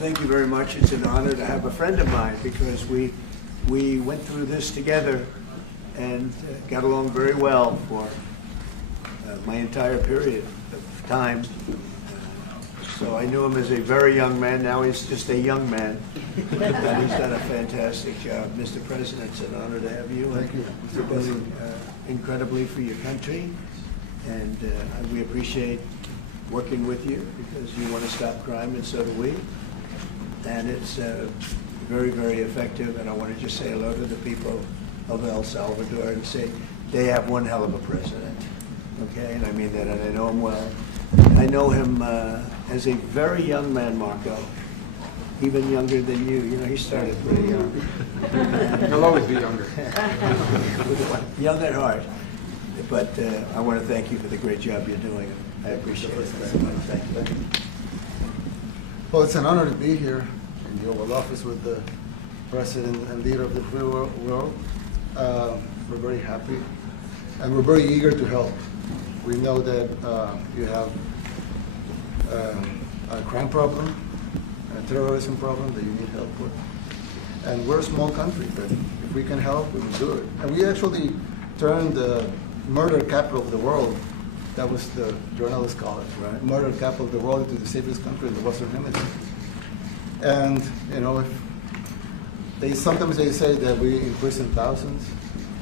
thank you very much. It's an honor to have a friend of mine because we went through this together and got along very well for my entire period of time. So I knew him as a very young man. Now he's just a young man. And he's done a fantastic job. Mr. President, it's an honor to have you. Thank you. You're doing incredibly for your country. And we appreciate working with you because you want to stop crime, and so do we. And it's very, very effective. And I want to just say hello to the people of El Salvador and say they have one hell of a president. Okay, and I mean that, and I know him well. I know him as a very young man, Marco, even younger than you. You know, he started pretty young. He'll always be younger. Young at heart. But I want to thank you for the great job you're doing. I appreciate it very much. Thank you. Well, it's an honor to be here in the Oval Office with the President and leader of the free world. We're very happy, and we're very eager to help. We know that you have a crime problem, a terrorism problem that you need help with. And we're a small country, but if we can help, we will do it. And we actually turned the murder capital of the world, that was the journalists call it, right? Murder capital of the world, into the safest country in the Western Hemisphere. And, you know, sometimes they say that we imprisoned thousands.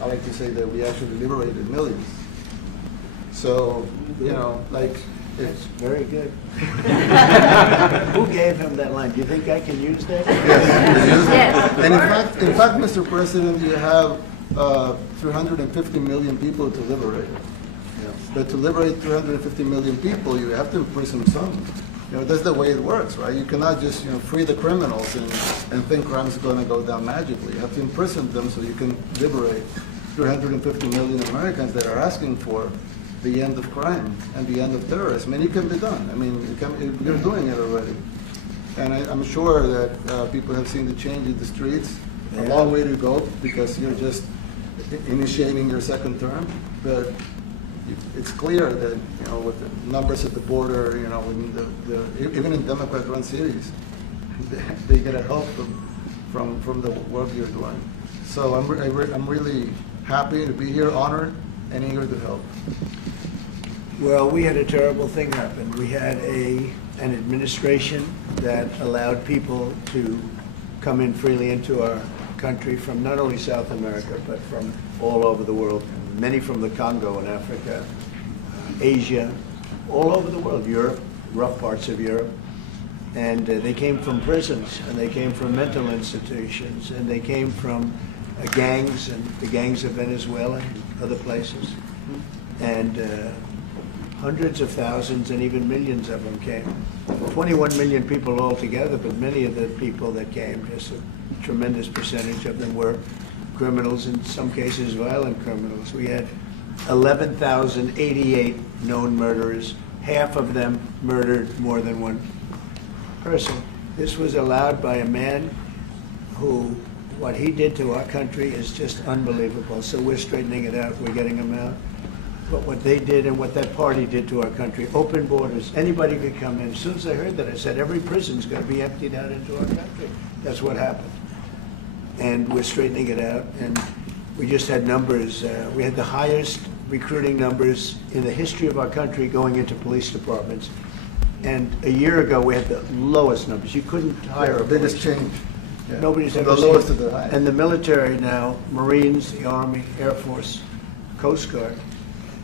I like to say that we actually liberated millions. So, you know, like, it's very good. Who gave him that line? Do you think I can use that? Yes. And in fact, Mr. President, you have 350 million people to liberate. Yes. But to liberate 350 million people, you have to imprison some. You know, that's the way it works, right? You cannot just, you know, free the criminals and think crime is going to go down magically. You have to imprison them so you can liberate 350 million Americans that are asking for the end of crime and the end of terrorism. And it can be done. I mean, you're doing it already. And I'm sure that people have seen the change in the streets. A long way to go because you're just initiating your second term. But it's clear that, you know, with the numbers at the border, you know, even in Democrat-run cities, they get a help from the work you're doing. So I'm really happy to be here, honored, and eager to help. Well, we had a terrible thing happen. We had an administration that allowed people to come in freely into our country from not only South America, but from all over the world, many from the Congo in Africa, Asia, all over the world, Europe, rough parts of Europe. And they came from prisons, and they came from mental institutions, and they came from gangs, and the gangs of Venezuela and other places. And hundreds of thousands and even millions of them came. 21 million people altogether, but many of the people that came, just a tremendous percentage of them were criminals, in some cases violent criminals. We had 11,088 known murderers. Half of them murdered more than one person. This was allowed by a man who, what he did to our country is just unbelievable. So we're straightening it out, we're getting him out. But what they did and what that party did to our country, open borders, anybody could come in. As soon as I heard that, I said, every prison's going to be emptied out into our country. That's what happened. And we're straightening it out. And we just had numbers. We had the highest recruiting numbers in the history of our country going into police departments. And a year ago, we had the lowest numbers. You couldn't hire a biggest change. Yeah. Nobody's ever seen. The lowest of the highest. And the military now, Marines, the Army, Air Force, Coast Guard,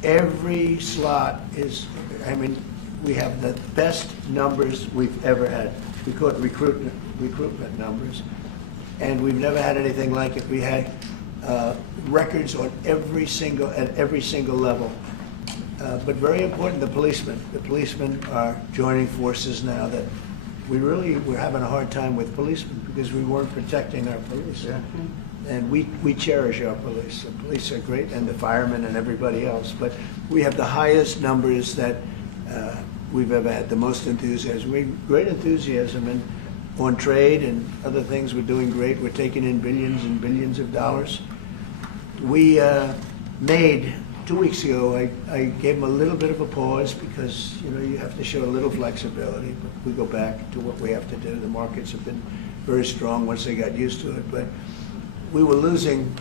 every slot is, I mean, we have the best numbers we've ever had. We call it recruitment numbers. And we've never had anything like it. We had records on at every single level. But very important, the policemen. The policemen are joining forces now that we're having a hard time with policemen because we weren't protecting our police. Yeah. And we cherish our police. The police are great, and the firemen and everybody else. But we have the highest numbers that we've ever had, the most enthusiasm. We have great enthusiasm, and on trade and other things, we're doing great. We're taking in billions and billions of dollars. We made 2 weeks ago, I gave them a little bit of a pause because, you know, you have to show a little flexibility. But we go back to what we have to do. The markets have been very strong once they got used to it. But we were losing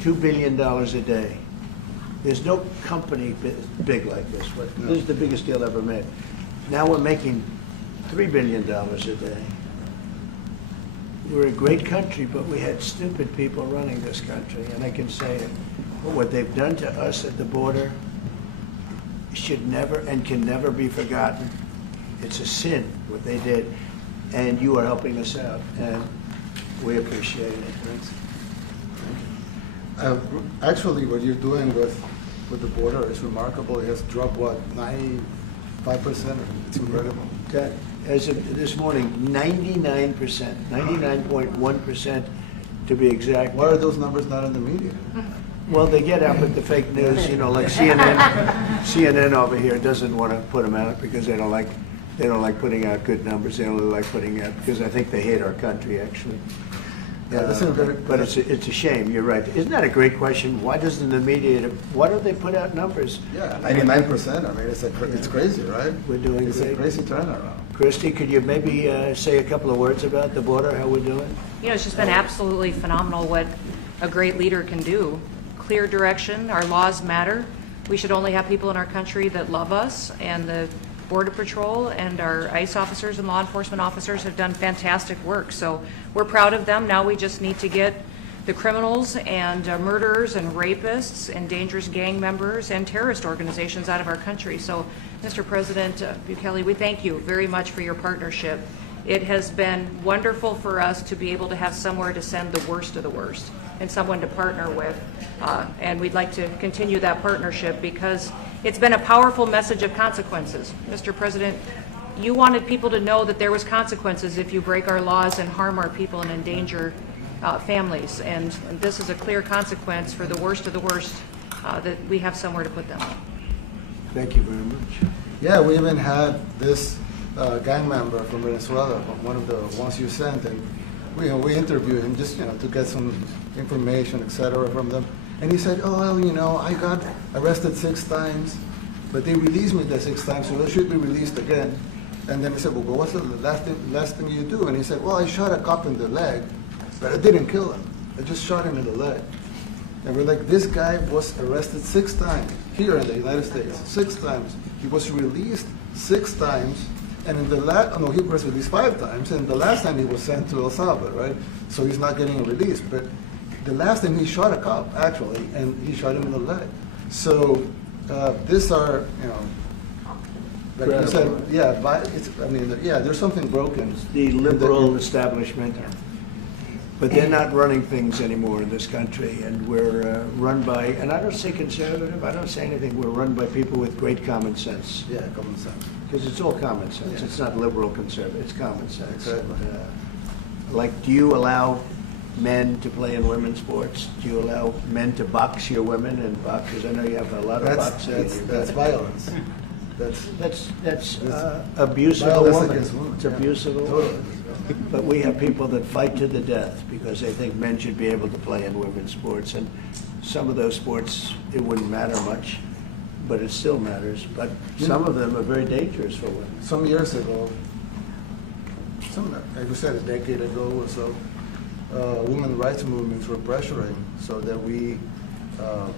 $2 billion a day. There's no company big like this. This is the biggest deal ever made. Now we're making $3 billion a day. We're a great country, but we had stupid people running this country, and I can say it. But what they've done to us at the border should never and can never be forgotten. It's a sin, what they did, and you are helping us out, and we appreciate it. Actually, what you're doing with the border is remarkable. It has dropped, what, 95%? It's incredible. As of this morning, 99%, 99.1% to be exact. Why are those numbers not in the media? Well, they get out with the fake news, you know, like CNN. CNN over here doesn't want to put them out because they don't like putting out good numbers. They only like putting out because I think they hate our country, actually. Yeah, that's very, but it's a shame. You're right. Isn't that a great question? Why doesn't the media? Why don't they put out numbers? Yeah, 99%. I mean, it's crazy, right? We're doing it's great. A crazy turnaround. Christy, could you maybe say a couple of words about the border? How we're doing? You know, it's just been absolutely phenomenal what a great leader can do. Clear direction. Our laws matter. We should only have people in our country that love us, and the Border Patrol and our ICE officers and law enforcement officers have done fantastic work. So we're proud of them. Now we just need to get the criminals and murderers and rapists and dangerous gang members and terrorist organizations out of our country. So, Mr. President Bukele, we thank you very much for your partnership. It has been wonderful for us to be able to have somewhere to send the worst of the worst and someone to partner with. And we'd like to continue that partnership because it's been a powerful message of consequences. Mr. President, you wanted people to know that there was consequences if you break our laws and harm our people and endanger families. And this is a clear consequence for the worst of the worst that we have somewhere to put them. Thank you very much. Yeah, we even had this gang member from Venezuela, one of the ones you sent, and we interviewed him just to get some information, etc., from them. And he said, "Oh, well, I got arrested 6 times, but they released me the 6 times, so I should be released again." And then we said, "Well, what's the last thing you do?" And he said, "Well, I shot a cop in the leg, but I didn't kill him. I just shot him in the leg." And we're like, this guy was arrested 6 times here in the United States, 6 times. He was released 6 times, and in the he was released 5 times, and the last time he was sent to El Salvador, right? So he's not getting released. But the last time he shot a cop, actually, and he shot him in the leg. So these are, like you said, there's something broken. It's the liberal establishment. But they're not running things anymore in this country, and we're run by, and I don't say conservative, I don't say anything, we're run by people with great common sense. Yeah, common sense. Because it's all common sense. Yeah. It's not liberal conservative, it's common sense. Exactly. Like, do you allow men to play in women's sports? Do you allow men to box your women and box? Because I know you have a lot of boxers. That's violence. That's abuse of a violence woman. against women. It's abuse of a woman. But we have people that fight to the death because they think men should be able to play in women's sports. And some of those sports, it wouldn't matter much, but it still matters. But some of them are very dangerous for women. Some years ago, like you said, a decade ago or so, women rights movements were pressuring so that we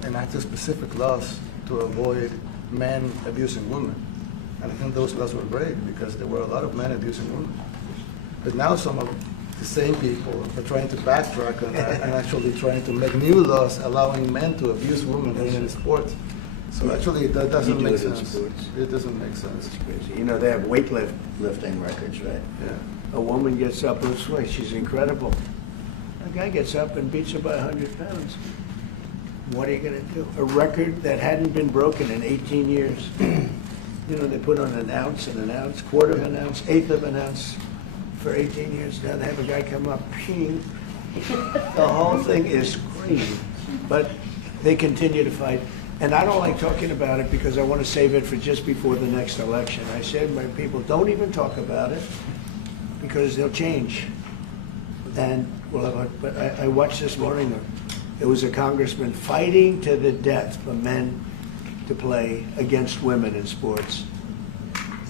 enacted specific laws to avoid men abusing women. And I think those laws were great because there were a lot of men abusing women. But now some of the same people are trying to backtrack on that and actually trying to make new laws allowing men to abuse women in sports. So actually, that doesn't make sense. It doesn't make sense. It's crazy. They have weightlifting records, right? Yeah. A woman gets up, lifts weights, she's incredible. A guy gets up and beats her by 100 pounds. What are you going to do? A record that hadn't been broken in 18 years. They put on an ounce, quarter of an ounce, eighth of an ounce. For 18 years now, they have a guy come up, ping. The whole thing is crazy. But they continue to fight. And I don't like talking about it because I want to save it for just before the next election. I said to my people, don't even talk about it because they'll change. And but I watched this morning, there was a congressman fighting to the death for men to play against women in sports.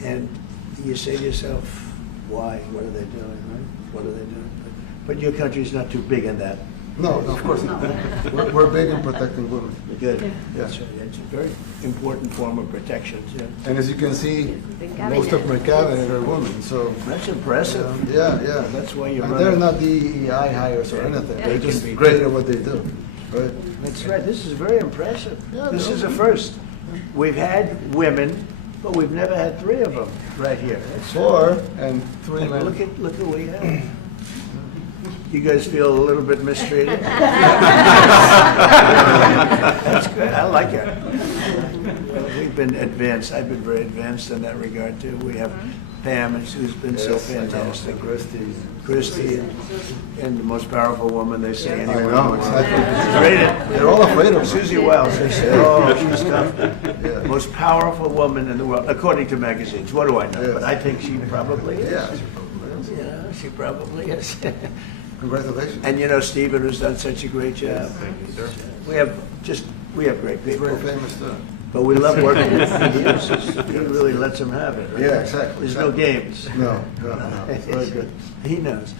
And you say to yourself, why? What are they doing, right? What are they doing? But your country's not too big in that. No, of course not. We're big in protecting women. Good. That's right. It's a very important form of protection, too. And as you can see, most of my cabinet are women, so. That's impressive. Yeah. That's why you're And running. they're not DEI hires or anything. They They're can just be great at what they do, right? That's right. This is very impressive. Yeah, This no. is a first. We've had women, but we've never had 3 of them right here. That's 4 and 3 And men. look at what we have. You guys feel a little bit mistreated? That's good. I like it. We've been advanced. I've been very advanced in that regard too. We have Pam, who's been so Yes, I know. fantastic. And Christy, and the most powerful woman they say I anywhere. know, exactly. Rated. They're all afraid of her. Susie Wells, they say, oh, she's tough. Yeah. Most powerful woman in the world, according to magazines. What do I know? Yes. But I think she probably is. Yeah. Yeah, she probably is. Congratulations. And you know Stephen, who's done such a great job. We have great He's people. very famous too. But we love working with him. He really lets them have it. Right? Yeah, exactly. There's no games. No. It's very good. He knows.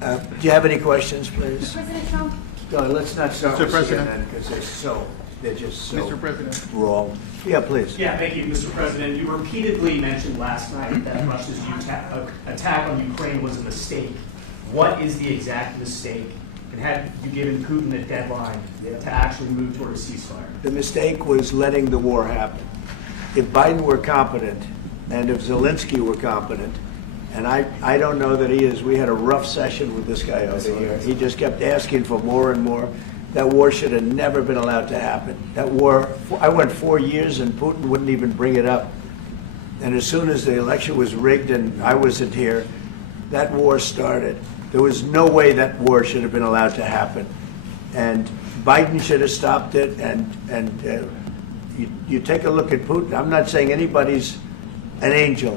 Do you have any questions, please? President Trump, No, let's not start Mr. with President. CNN because they're just so Mr. President. wrong. Yeah, please. Yeah, thank you, Mr. President. You repeatedly mentioned last night that Russia's attack on Ukraine was a mistake. What is the exact mistake? And have you given Putin a deadline to actually move toward a ceasefire? The mistake was letting the war happen. If Biden were competent, and if Zelensky were competent, and I don't know that he is, we had a rough session with this guy over here. He just kept asking for more and more. That war should have never been allowed to happen. That war, I went 4 years and Putin wouldn't even bring it up. And as soon as the election was rigged and I wasn't here, that war started. There was no way that war should have been allowed to happen. And Biden should have stopped it. And you take a look at Putin. I'm not saying anybody's an angel,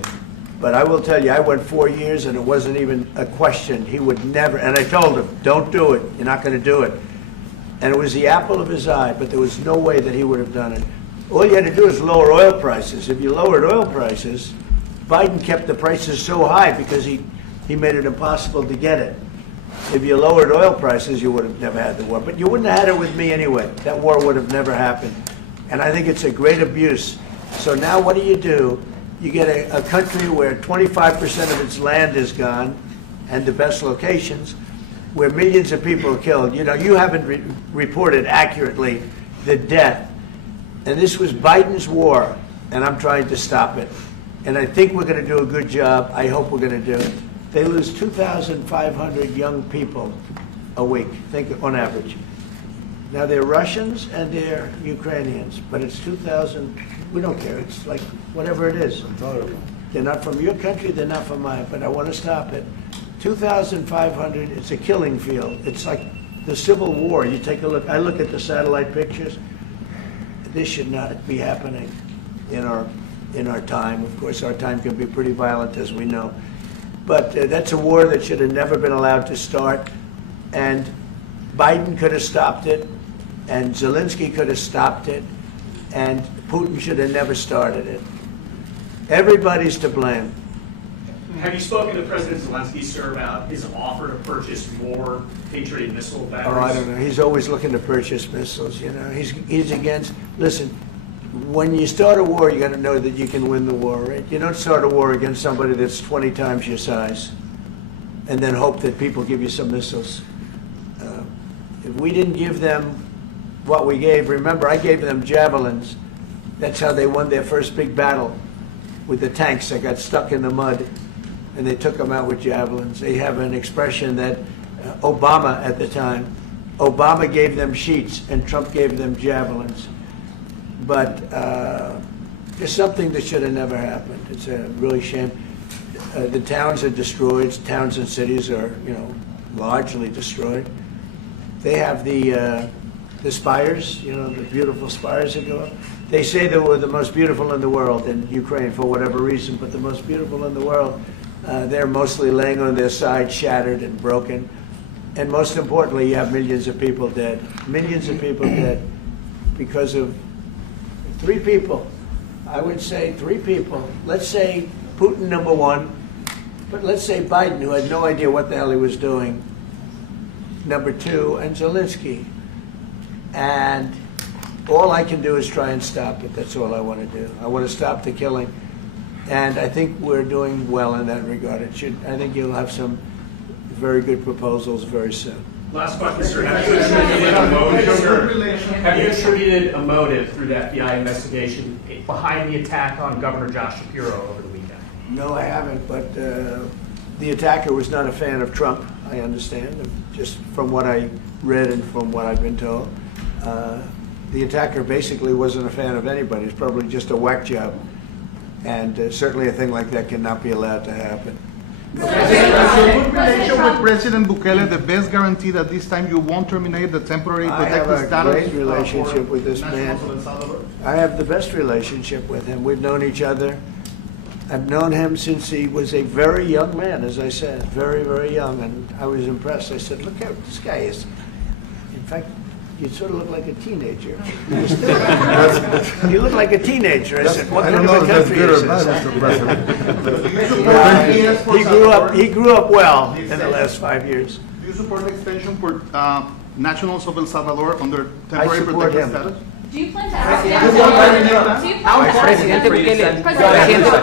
but I will tell you, I went 4 years and it wasn't even a question. He would never, and I told him, don't do it. You're not going to do it. And it was the apple of his eye, but there was no way that he would have done it. All you had to do is lower oil prices. If you lowered oil prices, Biden kept the prices so high because he made it impossible to get it. If you lowered oil prices, you would have never had the war. But you wouldn't have had it with me anyway. That war would have never happened. And I think it's a great abuse. So now what do? You get a country where 25% of its land is gone, and the best locations, where millions of people are killed. You know, you haven't reported accurately the death. And this was Biden's war, and I'm trying to stop it. And I think we're going to do a good job. I hope we're going to do it. They lose 2,500 young people a week, think on average. Now they're Russians and they're Ukrainians, but it's 2,000. We don't care. It's like whatever it is. Intolerable. They're not from your country. They're not from mine. But I want to stop it. 2,500. It's a killing field. It's like the Civil War. You take a look. I look at the satellite pictures. This should not be happening in our time. Of course, our time can be pretty violent, as we know. But that's a war that should have never been allowed to start. And Biden could have stopped it, and Zelensky could have stopped it, and Putin should have never started it. Everybody's to blame. Have you spoken to President Zelensky, sir, about his offer to purchase more Patriot missile batteries? Oh, I don't know. He's always looking to purchase missiles, you know. He's against, listen, when you start a war, you got to know that you can win the war, right? You don't start a war against somebody that's 20 times your size and then hope that people give you some missiles. If we didn't give them what we gave, remember, I gave them javelins. That's how they won their first big battle with the tanks that got stuck in the mud, and they took them out with javelins. They have an expression that Obama at the time, Obama gave them sheets and Trump gave them javelins. But it's something that should have never happened. It's a really shame. The towns are destroyed. Towns and cities are, you know, largely destroyed. They have the spires, you know, the beautiful spires that go up. They say they were the most beautiful in the world in Ukraine for whatever reason, but the most beautiful in the world. They're mostly laying on their side, shattered and broken. And most importantly, you have millions of people dead. Millions of people dead because of Three people. I would say three people. Let's say Putin, number one, but let's say Biden, who had no idea what the hell he was doing, number two, and Zelensky. And all I can do is try and stop it. That's all I want to do. I want to stop the killing. And I think we're doing well in that regard. I think you'll have some very good proposals very soon. Last question, sir. Have you attributed a motive, sir? Have you attributed a motive through the FBI investigation behind the attack on Governor Josh Shapiro over the weekend? No, I haven't, but the attacker was not a fan of Trump, I understand, just from what I read and from what I've been told. The attacker basically wasn't a fan of anybody. It's probably just a whack job. And certainly a thing like that cannot be allowed to happen. Is a good relation with President Bukele the best guarantee that this time you won't terminate the temporary I have protected a status? great relationship with this man. nationals of El Salvador? I have the best relationship with him. We've known each other. I've known him since he was a very young man, as I said, very, very young, and I was impressed. I said, look at this guy is, in fact, you sort of look like a teenager. You look like a teenager. I said, what I kind don't of know a if that's country good is or bad, this? Mr. President. He grew up well in the last 5 years. Do you support the extension for nationals of El Salvador under I temporary support protected him. status? Do you plan to ask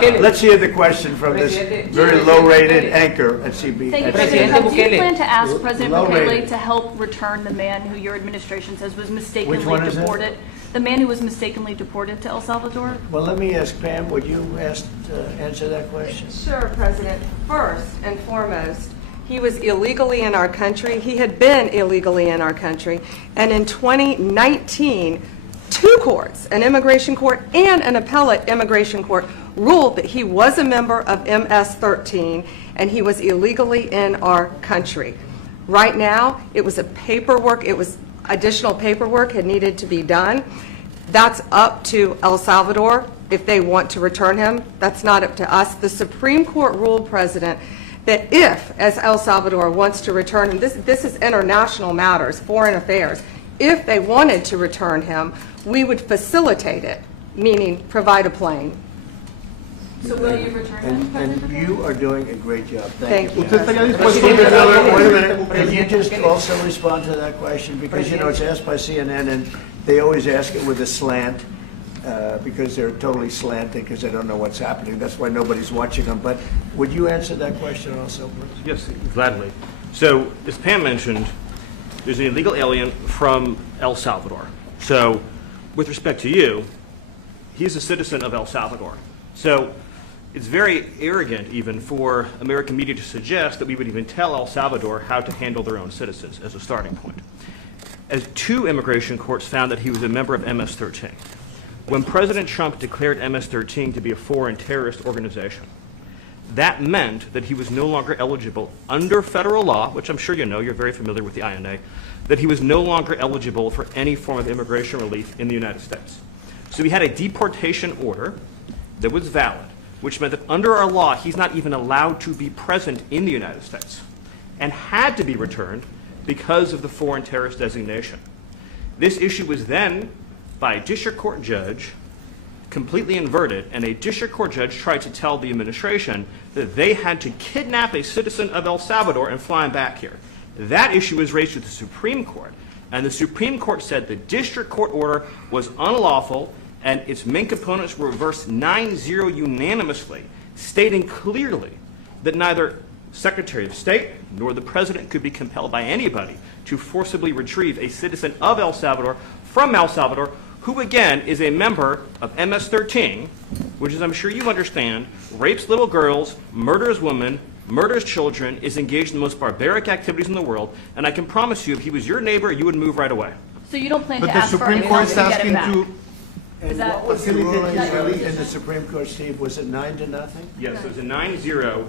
him? Let's hear the question from this very low-rated anchor at CB. Thank you, at President. CNN. Do you plan to ask President Low-rated. Bukele to help return the man who your administration says was mistakenly Which one is that? deported? The man who was mistakenly deported to El Salvador? Well, let me ask Pam, would you answer that question? Sure, President. First and foremost, he was illegally in our country. He had been illegally in our country. And in 2019, two courts, an immigration court and an appellate immigration court, ruled that he was a member of MS-13 and he was illegally in our country. Right now, it was additional paperwork had needed to be done. That's up to El Salvador if they want to return him. That's not up to us. The Supreme Court ruled, President, that if, as El Salvador wants to return him, this is international matters, foreign affairs, if they wanted to return him, we would facilitate it, meaning provide a plane. So will you return him, President And Bukele? you are doing a great job. Thank you. ¿Usted estaría Let's dispuesto give it another, wait a a minute, can you just also respond to that question? Because, you know, it's asked by CNN, and they always ask it with a slant, because they're totally slanted, because they don't know what's happening. That's why nobody's watching them. But would you answer that question also, please? Yes, gladly. So, as Pam mentioned, there's an illegal alien from El Salvador. So, with respect to you, he's a citizen of El Salvador. So, it's very arrogant even for American media to suggest that we would even tell El Salvador how to handle their own citizens as a starting point. As two immigration courts found that he was a member of MS-13. When President Trump declared MS-13 to be a foreign terrorist organization, that meant that he was no longer eligible under federal law, which I'm sure you know, you're very familiar with the INA, that he was no longer eligible for any form of immigration relief in the United States. So we had a deportation order that was valid, which meant that under our law, he's not even allowed to be present in the United States and had to be returned because of the foreign terrorist designation. This issue was then, by a district court judge, completely inverted, and a district court judge tried to tell the administration that they had to kidnap a citizen of El Salvador and fly him back here. That issue was raised to the Supreme Court, and the Supreme Court said the district court order was unlawful, and its main components were reversed 9-0 unanimously, stating clearly that neither Secretary of State nor the President could be compelled by anybody to forcibly retrieve a citizen of El Salvador from El Salvador, who again is a member of MS-13, which, as I'm sure you understand, rapes little girls, murders women, murders children, is engaged in the most barbaric activities in the world, and I can promise you if he was your neighbor, you would move right away. So you don't plan But to the ask for Supreme anything Court else is to get him asking back? to, And that- what was the ruling that your in position? the Supreme Court, Steve? Was it 9-0? Yes, it was a 9-0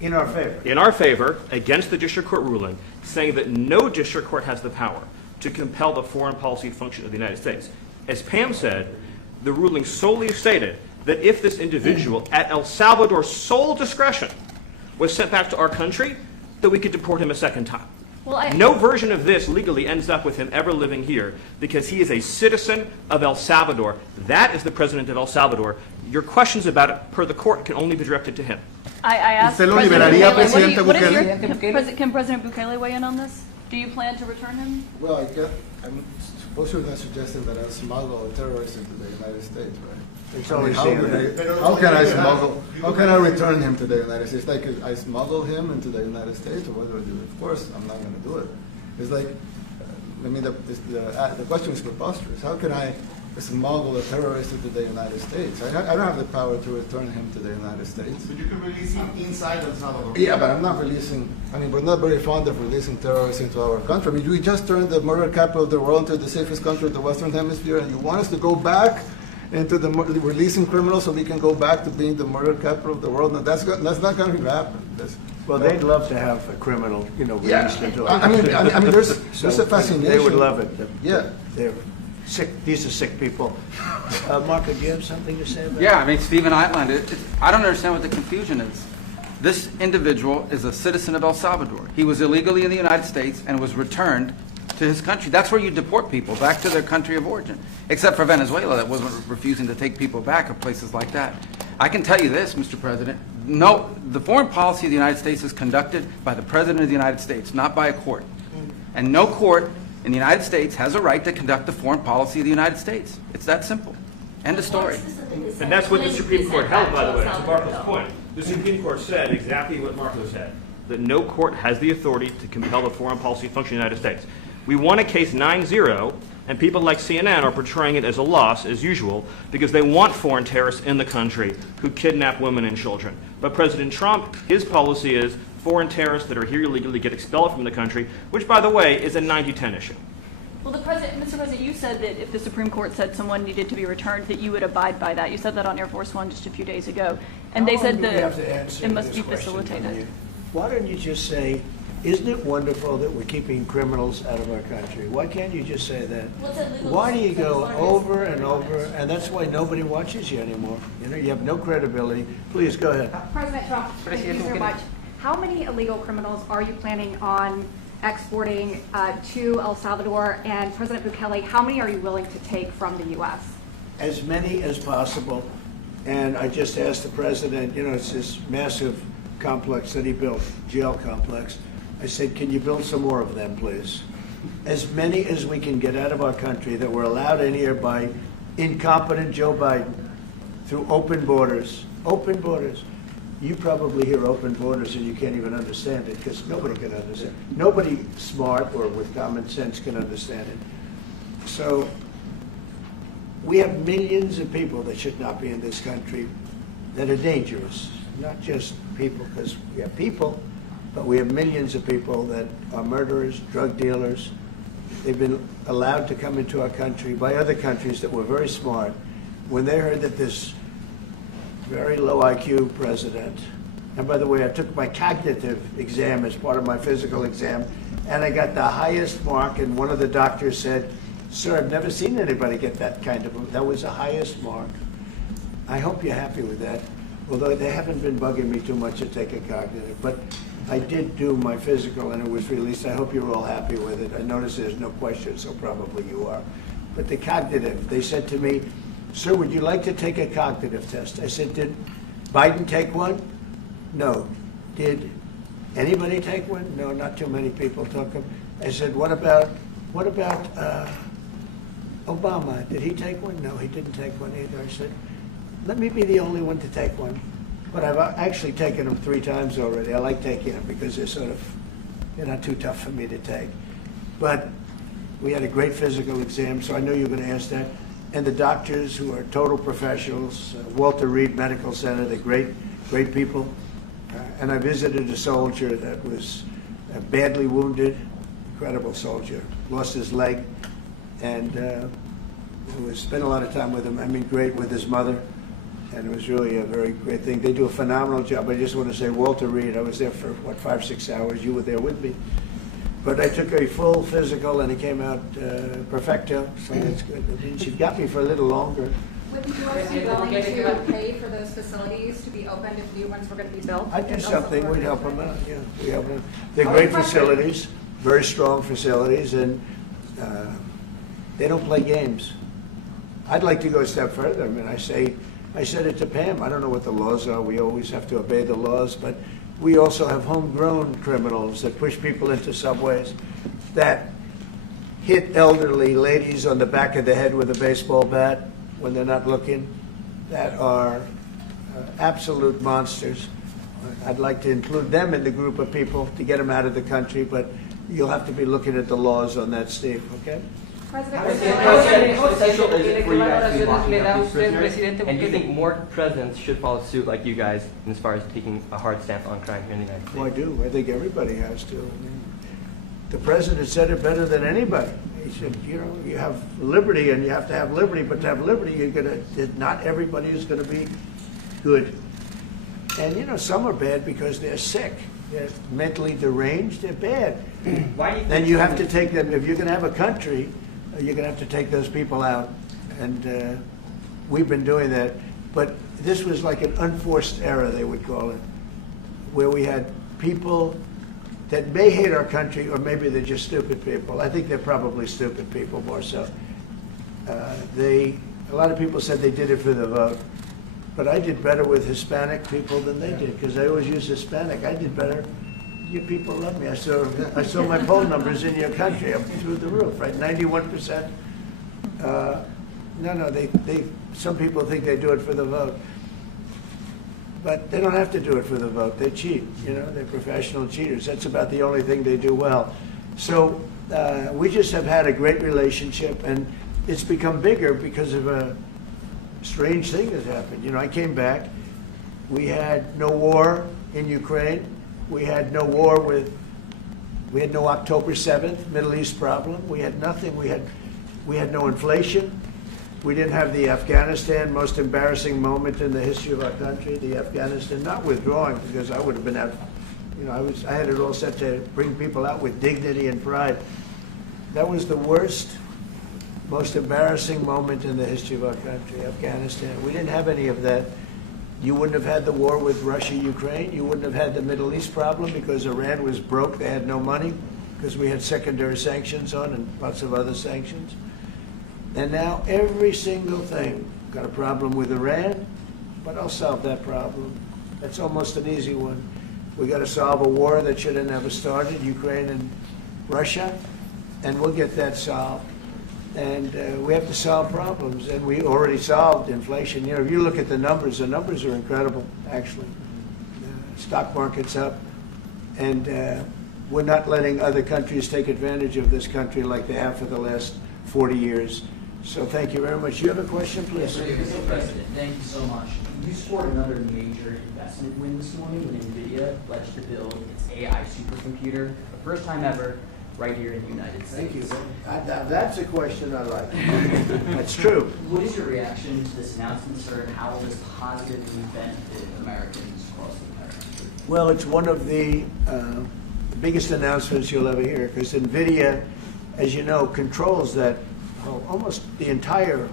In our favor? in our favor against the district court ruling, saying that no district court has the power to compel the foreign policy function of the United States. As Pam said, the ruling solely stated that if this individual, at El Salvador's sole discretion, was sent back to our country, that we could deport him a second time. No version of this legally ends up with him ever living here because he is a citizen of El Salvador. That is the president of El Salvador. Your questions about it, per the court, can only be directed to him. I asked ¿Usted lo President liberaría, Bukele, what is your, Presidente can President Bukele weigh in on this? Do you plan to return him? Well, I guess, I'm suppose you're not suggesting that I smuggle a terrorist into the United States, right? It's only How can I smuggle, how can I return him to the United States? Like, I smuggle him into the United States, or what do I do? Of course, I'm not gonna do it. It's like, I mean, the question is preposterous. How can I smuggle a terrorist into the United States? I don't have the power to return him to the United States. But you can release him inside El Salvador. Yeah, but I'm not releasing, I mean, we're not very fond of releasing terrorists into our country. I mean, we just turned the murder capital of the world into the safest country of the Western Hemisphere, and you want us to go back into the releasing criminals so we can go back to being the murder capital of the world? No, that's not going to happen. Well, they'd love to have a criminal, released into our I mean, there's So a fascination. They would love it. Yeah. They're sick, these are sick people. Marco, do you have something to say about Yeah, I mean, Stephen outlined it. I don't understand what the confusion is. This individual is a citizen of El Salvador. He was illegally in the United States and was returned to his country. That's where you deport people, back to their country of origin. Except for Venezuela, that wasn't refusing to take people back, or places like that. I can tell you this, Mr. President. No, the foreign policy of the United States is conducted by the President of the United States, not by a court. And no court in the United States has a right to conduct the foreign policy of the United States. It's that simple. End of story. And that's what the Supreme Court held, by the way, to Marco's point. The Supreme Court said exactly what Marco said, that no court has the authority to compel the foreign policy function of the United States. We won a case 9-0, and people like CNN are portraying it as a loss, as usual, because they want foreign terrorists in the country who kidnap women and children. But President Trump, his policy is foreign terrorists that are here illegally get expelled from the country, which, by the way, is a 90-10 issue. Well, Mr. President, you said that if the Supreme Court said someone needed to be returned, that you would abide by that. You said that on Air Force One just a few days ago. And they said that it must be facilitated. Why don't you just say, isn't it wonderful that we're keeping criminals out of our country? Why can't you just say that? Why do you go over and over, and that's why nobody watches you anymore. You have no credibility. Please, go ahead. President Trump, thank you so much. How many illegal criminals are you planning on exporting to El Salvador? And President Bukele, how many are you willing to take from the U.S.? As many as possible. And I just asked the president, it's this massive complex that he built, jail complex. I said, can you build some more of them, please? As many as we can get out of our country that were allowed in here by incompetent Joe Biden through open borders. Open borders. You probably hear open borders and you can't even understand it because nobody can understand. Nobody smart or with common sense can understand it. So we have millions of people that should not be in this country that are dangerous. Not just people, because we have people, but we have millions of people that are murderers, drug dealers. They've been allowed to come into our country by other countries that were very smart. When they heard that this very low IQ president, and by the way, I took my cognitive exam as part of my physical exam, and I got the highest mark, and one of the doctors said, sir, I've never seen anybody get that kind of, that was the highest mark. I hope you're happy with that, although they haven't been bugging me too much to take a cognitive, but I did do my physical and it was released. I hope you're all happy with it. I notice there's no question, so probably you are. But the cognitive, they said to me, sir, would you like to take a cognitive test? I said, did Biden take one? No. Did anybody take one? No, not too many people took them. I said, what about Obama? Did he take one? No, he didn't take one either. I said, let me be the only one to take one. But I've actually taken them 3 times already. I like taking them because they're not too tough for me to take. But we had a great physical exam, so I know you're going to ask that. And the doctors who are total professionals, Walter Reed Medical Center, they're great people. And I visited a soldier that was badly wounded, incredible soldier, lost his leg, and spent a lot of time with him. I mean, great with his mother, and it was really a very great thing. They do a phenomenal job. I just want to say, Walter Reed, I was there for, 5-6 hours. You were there with me. But I took a full physical, and it came out perfecto, so that's good. I mean, she got me for a little longer. Would the U.S. be willing to pay for those facilities to be opened if new ones were going to be built? I'd do something. We'd help them out, yeah. We help them. They're great facilities. very strong facilities, and they don't play games. I'd like to go a step further. I mean, I said it to Pam, I don't know what the laws are. We always have to obey the laws, but we also have homegrown criminals that push people into subways, that hit elderly ladies on the back of the head with a baseball bat when they're not looking, that are absolute monsters. I'd like to include them in the group of people to get them out of the country, but you'll have to be looking at the laws on that, Steve, okay? President How Bukele, essential is it for you guys to be locking up these prisoners? And do you think more presidents should follow suit like you guys as far as taking a hard stance on crime here in the United States? Well, I do. I think everybody has to. I mean, the president said it better than anybody. He said, you know, you have liberty and you have to have liberty, but to have liberty, not everybody is going to be good. And, you know, some are bad because they're sick. They're mentally deranged. They're bad. Why do you Then you have to take them, if you're going to have a country, you're going to have to take those people out. And we've been doing that. But this was like an unforced error, they would call it, where we had people that may hate our country, or maybe they're just stupid people. I think they're probably stupid people more so. A lot of people said they did it for the vote. But I did better with Hispanic people than they did, because I always use Hispanic. I did better. You people love me. I saw my poll numbers in your country. I'm through the roof, right? 91%. Some people think they do it for the vote. But they don't have to do it for the vote. They cheat, you know, they're professional cheaters. That's about the only thing they do well. So we just have had a great relationship, and it's become bigger because of a strange thing that happened. You know, I came back, we had no war in Ukraine, we had no October 7th Middle East problem, we had nothing, we had no inflation, we didn't have the Afghanistan most embarrassing moment in the history of our country, the Afghanistan, not withdrawing, because I would have been out, you know, I had it all set to bring people out with dignity and pride. That was the worst, most embarrassing moment in the history of our country, Afghanistan. We didn't have any of that. You wouldn't have had the war with Russia, Ukraine. You wouldn't have had the Middle East problem because Iran was broke. They had no money because we had secondary sanctions on and lots of other sanctions. And now every single thing, got a problem with Iran, but I'll solve that problem. That's almost an easy one. We got to solve a war that should have never started, Ukraine and Russia, and we'll get that solved. And we have to solve problems, and we already solved inflation. You know, if you look at the numbers are incredible, actually. Stock market's up, and we're not letting other countries take advantage of this country like they have for the last 40 years. So thank you very much. You have a question, please? Mr. President, thank you so much. You scored another major investment win this morning when Nvidia pledged to build its AI supercomputer, the first time ever, right here in the United States. Thank you. That's a question I like. That's true. What is your reaction to this announcement, sir, and how will this positively benefit Americans across the entire country? Well, it's one of the biggest announcements you'll ever hear, because Nvidia, as you know, controls that almost the entire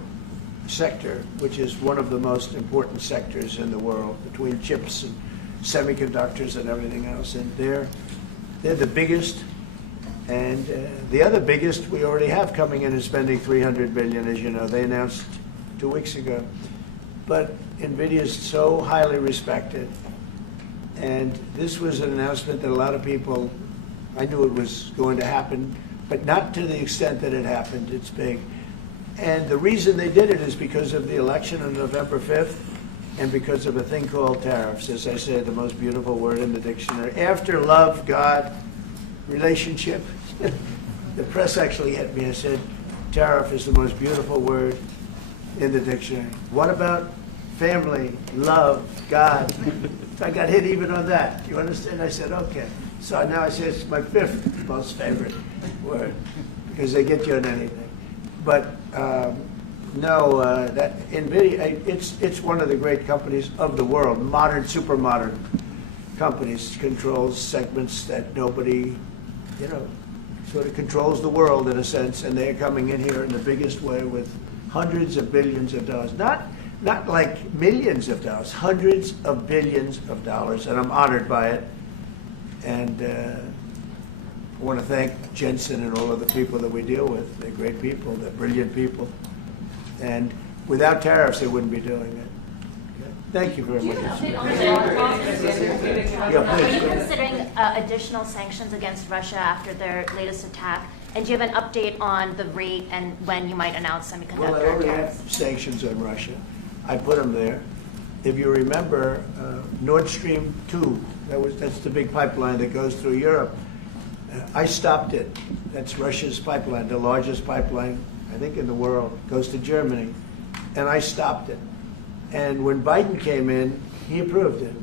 sector, which is one of the most important sectors in the world, between chips and semiconductors and everything else. And they're the biggest. And the other biggest we already have coming in is spending $300 billion, as you know. They announced 2 weeks ago. But NVIDIA is so highly respected. And this was an announcement that a lot of people, I knew it was going to happen, but not to the extent that it happened. It's big. And the reason they did it is because of the election on November 5th and because of a thing called tariffs. As I say, the most beautiful word in the dictionary. After love, God, relationship. The press actually hit me and said, tariff is the most beautiful word in the dictionary. What about family, love, God? I got hit even on that. You understand? I said, okay. So now I say it's my fifth most favorite word because they get you on anything. But that NVIDIA, it's one of the great companies of the world, modern, super modern companies, controls segments that nobody, you know, sort of controls the world in a sense, and they're coming in here in the biggest way with hundreds of billions of dollars. Not like millions of dollars, hundreds of billions of dollars, and I'm honored by it. And I want to thank Jensen and all of the people that we deal with. They're great people, they're brilliant people. And without tariffs, they wouldn't be doing it. Okay. Thank you very much. Are Yeah, you please. considering additional sanctions against Russia after their latest attack? And do you have an update on the rate and when you might announce Well, I semiconductor already tariffs? have sanctions on Russia. I put them there. If you remember, Nord Stream 2, that's the big pipeline that goes through Europe. I stopped it. That's Russia's pipeline, the largest pipeline, I think, in the world. Goes to Germany. And I stopped it. And when Biden came in, he approved it.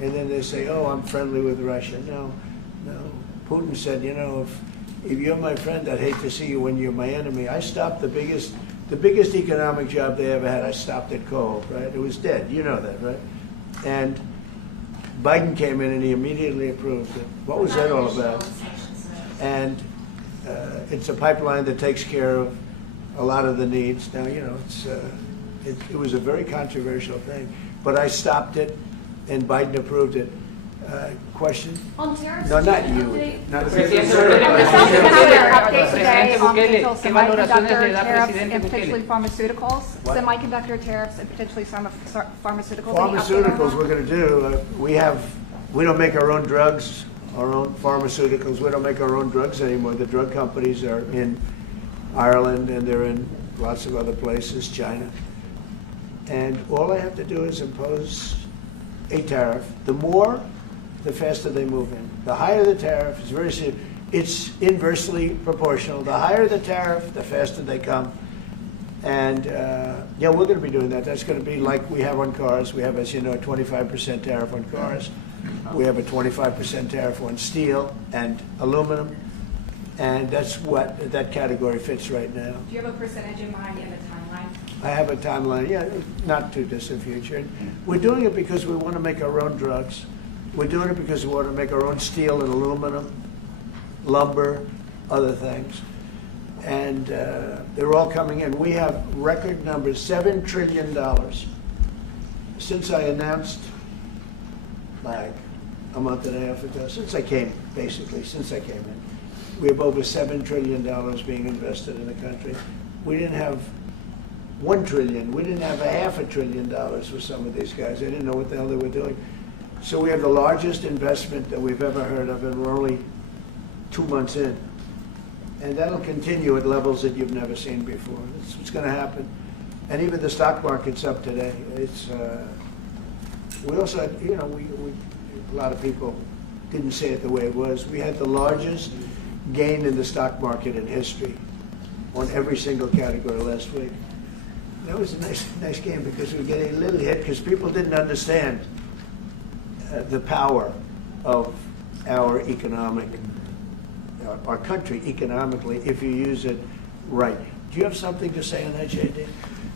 And then they say, oh, I'm friendly with Russia. No. Putin said, you know, if you're my friend, I'd hate to see you when you're my enemy. I stopped the biggest economic job they ever had. I stopped it cold, right? It was dead. You know that, right? And Biden came in and he immediately approved it. What was that all about? And it's a pipeline that takes care of a lot of the needs. Now, you know, it was a very controversial thing, but I stopped it and Biden approved it. Question? On tariffs? No, not you. Not President Bukele update today on potential semiconductor tariffs and potentially pharmaceuticals. What? Semiconductor tariffs and potentially pharmaceuticals. Pharmaceuticals we're going to do. We don't make our own drugs, our own pharmaceuticals. We don't make our own drugs anymore. The drug companies are in Ireland and they're in lots of other places, China. And all I have to do is impose a tariff. The more, the faster they move in. The higher the tariff, it's inversely proportional. The higher the tariff, the faster they come. And yeah, we're going to be doing that. That's going to be like we have on cars. We have, as you know, a 25% tariff on cars. We have a 25% tariff on steel and aluminum. And that's what that category fits right now. Do you have a percentage in mind and a timeline? I have a timeline, yeah, not too distant future. We're doing it because we want to make our own drugs. We're doing it because we want to make our own steel and aluminum, lumber, other things. And they're all coming in. We have record numbers, $7 trillion. Since I announced, like a month and a half ago, since I came in, we have over $7 trillion being invested in the country. We didn't have $1 trillion. We didn't have $500 billion for some of these guys. They didn't know what the hell they were doing. So we have the largest investment that we've ever heard of, and we're only 2 months in. And that'll continue at levels that you've never seen before. That's what's going to happen. And even the stock market's up today. We also had, you know, a lot of people didn't say it the way it was. We had the largest gain in the stock market in history on every single category last week. That was a nice game because we were getting a little hit because people didn't understand the power of our country economically if you use it right. Do you have something to say on that, JD?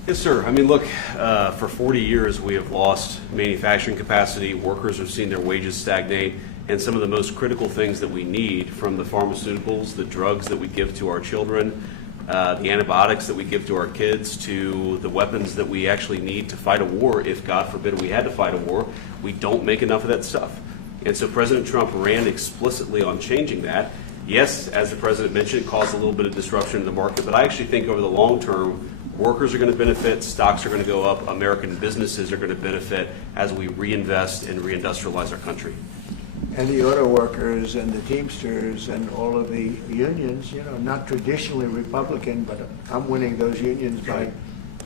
Yes, sir. I mean, look, for 40 years we have lost manufacturing capacity. Workers have seen their wages stagnate. And some of the most critical things that we need, from the pharmaceuticals, the drugs that we give to our children, the antibiotics that we give to our kids, to the weapons that we actually need to fight a war, if God forbid we had to fight a war, we don't make enough of that stuff. And so President Trump ran explicitly on changing that. Yes, as the President mentioned, it caused a little bit of disruption in the market, but I actually think over the long term, workers are going to benefit, stocks are going to go up, American businesses are going to benefit as we reinvest and reindustrialize our country. And the auto workers and the Teamsters and all of the unions, you know, not traditionally Republican, but I'm winning those unions by,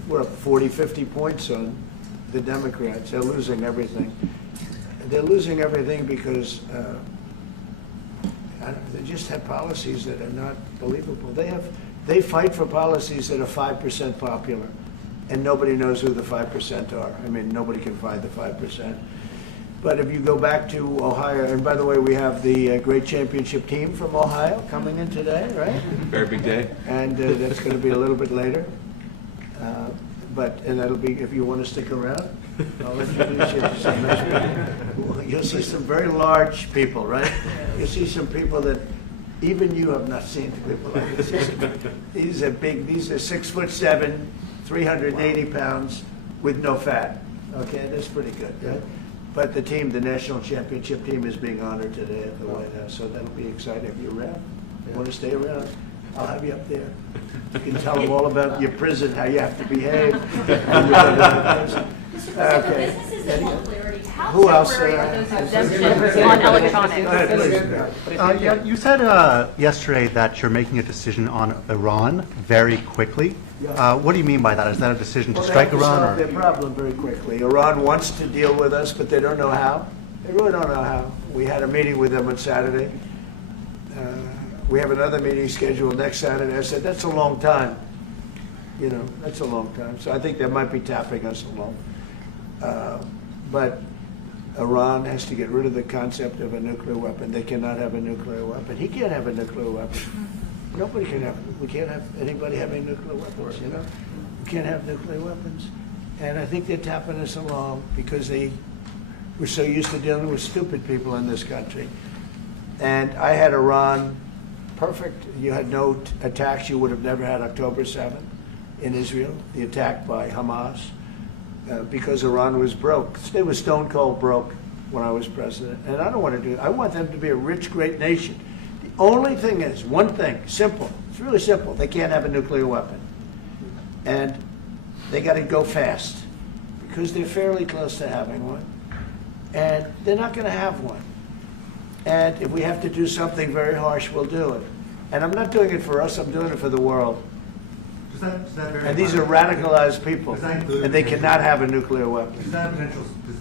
we're up 40, 50 points on the Democrats. They're losing everything. They're losing everything because they just have policies that are not believable. They fight for policies that are 5% popular, and nobody knows who the 5% are. I mean, nobody can find the 5%. But if you go back to Ohio, and by the way, we have the great championship team from Ohio coming in today, right? Very big day. And that's going to be a little bit later. And that'll be, if you want to stick around, I'll introduce you to some nice people. You'll see some very large people, right? You'll see some people that even you have not seen people like this. These are big, these are 6'7", 380 pounds with no fat. Okay, that's pretty good, right? But the team, the national championship team, is being honored today at the White House, so that'll be exciting. If you're around, you want to stay around, I'll have you up there. You can tell them all about your prison, how you have to behave. Okay. Who else? On electronics. Yeah, you said yesterday that you're making a decision on Iran very quickly. What do you mean by that? Is that a decision to strike Iran? They have to solve their problem very quickly. Iran wants to deal with us, but they don't know how. They really don't know how. We had a meeting with them on Saturday. We have another meeting scheduled next Saturday. I said, that's a long time. You know, that's a long time. So I think they might be tapping us along. But Iran has to get rid of the concept of a nuclear weapon. They cannot have a nuclear weapon. He can't have a nuclear weapon. Nobody can have. We can't have anybody having nuclear weapons. You know, we can't have nuclear weapons. And I think they're tapping us along because we're so used to dealing with stupid people in this country. And I had Iran perfect. You had no attacks. You would have never had October 7th in Israel, the attack by Hamas. Because Iran was broke. They were stone cold broke when I was president. And I don't want to do it. I want them to be a rich, great nation. The only thing is, one thing, simple. It's really simple. They can't have a nuclear weapon. And they got to go fast because they're fairly close to having one. And they're not going to have one. And if we have to do something very harsh, we'll do it. And I'm not doing it for us. I'm doing it for the world. And these are radicalized people, and they cannot have a nuclear weapon. Does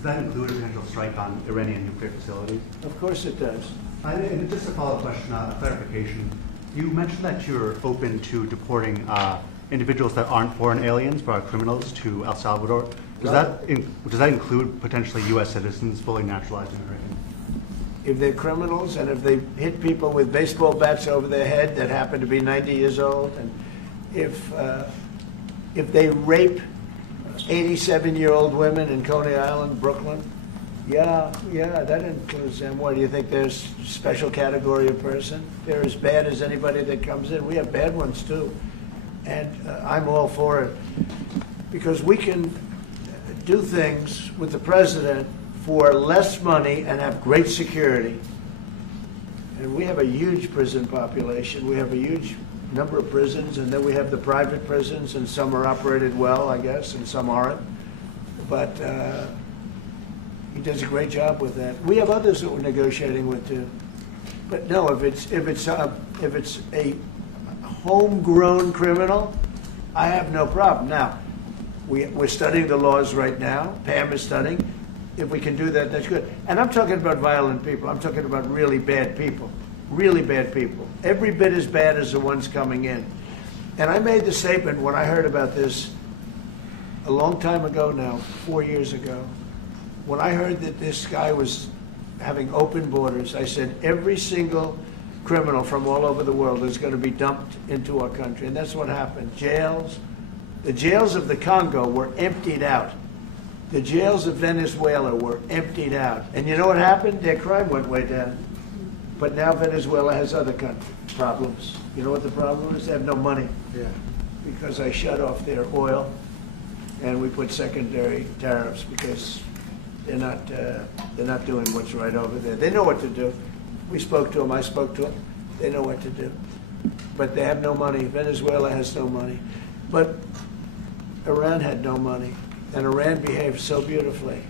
that include a potential strike on Iranian nuclear facilities? Of course it does. And just a follow-up question, a clarification. You mentioned that you're open to deporting individuals that aren't foreign aliens but are criminals to El Salvador. Does that include potentially U.S. citizens fully naturalized American? If they're criminals and if they hit people with baseball bats over their head that happen to be 90 years old, and if they rape 87-year-old women in Coney Island, Brooklyn, yeah, that includes them. What do you think? There's a special category of person? They're as bad as anybody that comes in. We have bad ones too, and I'm all for it because we can do things with the president for less money and have great security. And we have a huge prison population. We have a huge number of prisons, and then we have the private prisons, and some are operated well, I guess, and some aren't. But he does a great job with that. We have others that we're negotiating with too. But no, if it's a homegrown criminal, I have no problem. Now, we're studying the laws right now. Pam is studying. If we can do that, that's good. And I'm talking about violent people. I'm talking about really bad people. Really bad people. Every bit as bad as the ones coming in. And I made the statement when I heard about this a long time ago now, 4 years ago. When I heard that this guy was having open borders, I said every single criminal from all over the world is going to be dumped into our country. And that's what happened. Jails. The jails of the Congo were emptied out. The jails of Venezuela were emptied out. And you know what happened? Their crime went way down. But now Venezuela has other problems. You know what the problem is? They have no money. Yeah. Because I shut off their oil, and we put secondary tariffs because they're not doing what's right over there. They know what to do. We spoke to them. I spoke to them. They know what to do. But they have no money. Venezuela has no money. But Iran had no money. And Iran behaved so beautifully.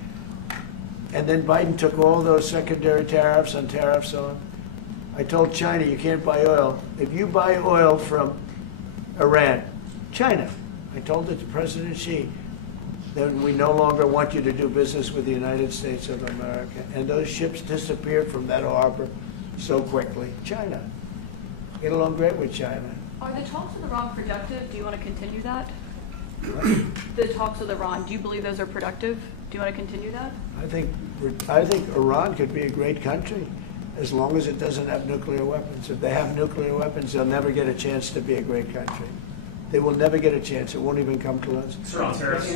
And then Biden took all those secondary tariffs and tariffs on. I told China, you can't buy oil. If you buy oil from Iran, China, I told it to President Xi, then we no longer want you to do business with the United States of America. And those ships disappeared from that harbor so quickly. China. Get along great with China. Are the talks with Iran productive? Do you want to continue that? The talks with Iran, do you believe those are productive? Do you want to continue that? I think Iran could be a great country as long as it doesn't have nuclear weapons. If they have nuclear weapons, they'll never get a chance to be a great country. They will never get a chance. It won't even come to us. Sir, on tariffs.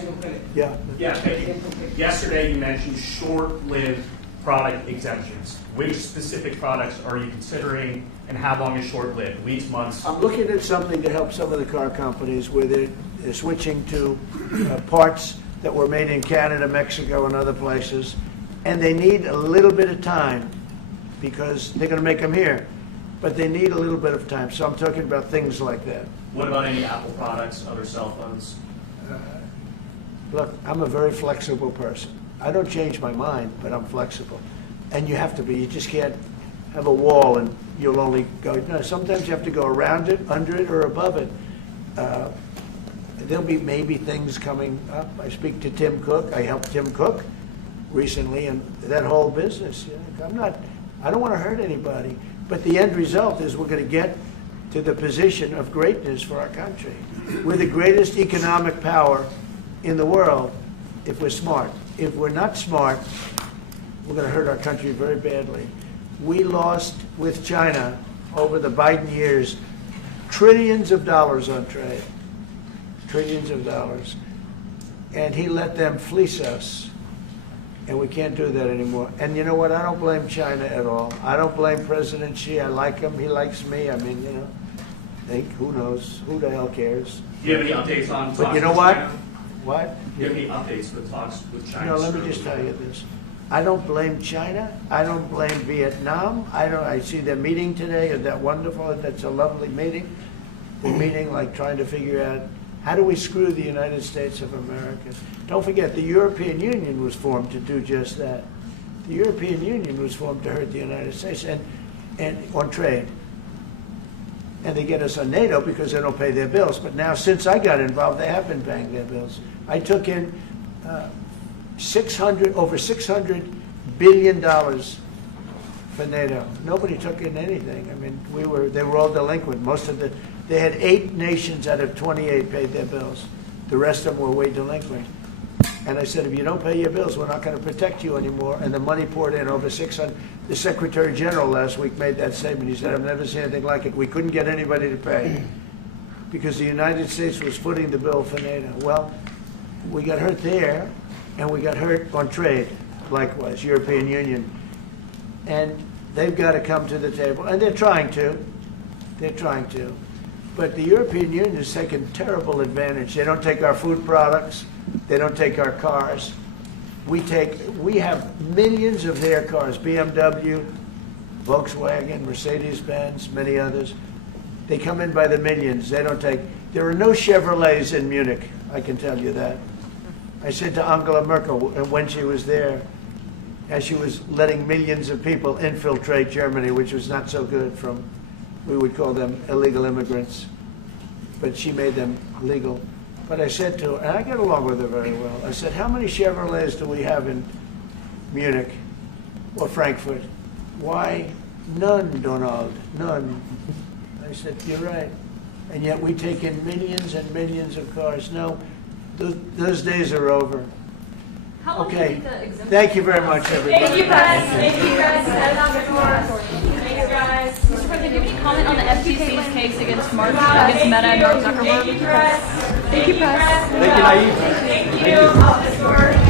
Yeah. Yeah, thank you. Yesterday you mentioned short-lived product exemptions. Which specific products are you considering, and how long is short-lived? Weeks, months? I'm looking at something to help some of the car companies where they're switching to parts that were made in Canada, Mexico, and other places. And they need a little bit of time because they're going to make them here. But they need a little bit of time. So I'm talking about things like that. What about any Apple products, other cell phones? Look, I'm a very flexible person. I don't change my mind, but I'm flexible. And you have to be. You just can't have a wall and you'll only go. No, sometimes you have to go around it, under it, or above it. There'll be maybe things coming up. I speak to Tim Cook. I helped Tim Cook recently in that whole business. I don't want to hurt anybody. But the end result is we're going to get to the position of greatness for our country. We're the greatest economic power in the world if we're smart. If we're not smart, we're going to hurt our country very badly. We lost with China over the Biden years trillions of dollars on trade. Trillions of dollars. And he let them fleece us. And we can't do that anymore. And you know what? I don't blame China at all. I don't blame President Xi. I like him. He likes me. I mean, you know, who knows? Who the hell cares? Do you have any updates on talks But you know with what? China? What? Do you have any updates with talks with China? No, let me just tell you this. I don't blame China. I don't blame Vietnam. I see their meeting today. Is that wonderful? That's a lovely meeting. They're meeting, like trying to figure out how do we screw the United States of America. Don't forget, the European Union was formed to do just that. The European Union was formed to hurt the United States and on trade. And they get us on NATO because they don't pay their bills. But now, since I got involved, they have been paying their bills. I took in over $600 billion for NATO. Nobody took in anything. I mean, they were all delinquent. They had 8 nations out of 28 paid their bills. The rest of them were way delinquent. And I said, if you don't pay your bills, we're not going to protect you anymore. And the money poured in over 600. The Secretary General last week made that statement. He said, I've never seen anything like it. We couldn't get anybody to pay because the United States was footing the bill for NATO. Well, we got hurt there, and we got hurt on trade, likewise, European Union. And they've got to come to the table. And they're trying to. They're trying to. But the European Union has taken terrible advantage. They don't take our food products. They don't take our cars. We have millions of their cars, BMW, Volkswagen, Mercedes-Benz, many others. They come in by the millions. They don't take. There are no Chevrolets in Munich, I can tell you that. I said to Angela Merkel when she was there, as she was letting millions of people infiltrate Germany, which was not so good from, we would call them illegal immigrants, but she made them legal. But I said to her, and I get along with her very well, I said, how many Chevrolets do we have in Munich or Frankfurt? Why, none, Donald, none. I said, you're right. And yet we take in millions and millions of cars. No, those days are over. Okay, thank you very much, everybody. Thank you, guys. Thank you, guys. Thank you, guys. Mr. President, do you have any comment on the FTC's case against Mark, against Meta and Mark Zuckerberg? Thank you, press. Thank you, Nayib. Thank you.